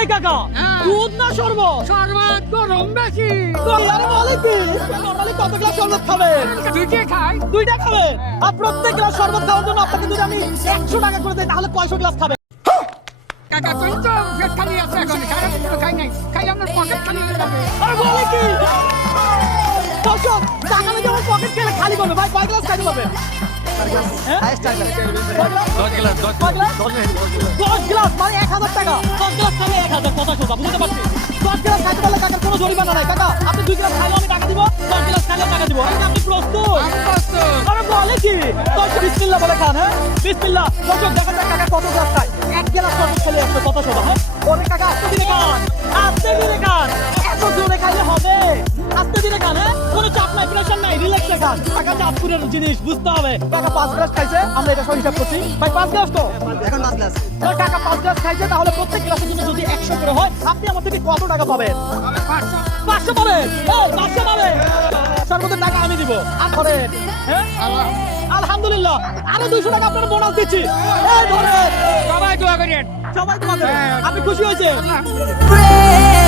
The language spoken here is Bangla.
এই কাকা দুধ না শরবত? শরবত গরম বেশি। আরে বলে কি নরমালি কত গ্লাস শরবত খাবেন? দুইটা খাই। দুইটা খাবেন? আর প্রত্যেক গ্লাস শরবত খাওয়ার জন্য আপনাকে যদি আমি 100 টাকা করে দেই তাহলে কয়শো গ্লাস খাবেন? কাকা তুই তো পেট খালি আছে এখন, সারাদিন তো খাই নাই, খাই আমার পকেট খালি হয়ে যাবে। আরে বলে কি দর্শক, টাকা নিয়ে আমার পকেট খেলে খালি করবে। ভাই কয় গ্লাস খাইতে পারবেন? হ্যাঁ? কয় গ্লাস? 10 glass, 10 glass? 10 গ্লাস মানে 1000 টাকা। 10 গ্লাস খাইলে 1000, কথা সোজা, বুঝতে পারছি। 10 গ্লাস খাইতে পারলে কাকার কোনো জরিমানা নাই। কাকা আপনি 2 গ্লাস খাইলেও আমি টাকা দিব, 10 গ্লাস খাইলেও টাকা দিব। এই যে আপনি প্রস্তুত? আরে বলে কি দর্শক, বিসমিল্লাহ বলে খান। হ্যাঁ বিসমিল্লাহ। দর্শক দেখা যাক কাকা কত গ্লাস খায়। 1 গ্লাস শরবত খেলে আসলে কথা সোজা। হ্যাঁ ওরে কাকা আস্তে দিলে খান, আস্তে দিলে খান। এত জোরে খাইলে হবে? আস্তে দিলে খান। হ্যাঁ কোনো চাপ নাই, প্রেশার নাই, রিল্যাক্সে খান। কাকা চাঁদপুরের জিনিস বুঝতে হবে। কাকা 5 গ্লাস খাইছে, আমরা এটা সব হিসাব করছি। ভাই 5 গ্লাস তো এখন 5 গ্লাস। কাকা 5 গ্লাস খাইছে, তাহলে প্রত্যেক গ্লাসের জন্য যদি 100 করে হয় আপনি আমার থেকে কত টাকা পাবেন? 500 পাবেন। এই 500 পাবেন। শরবতের টাকা আমি দিব। আর ধরেন, হ্যাঁ আলহামদুলিল্লাহ আরো 200 টাকা আপনার বোনাস দিচ্ছি। এই ধরেন, সবাই দোয়া করেন। সবাই তোমাদের আপনি খুশি হয়েছে? Pray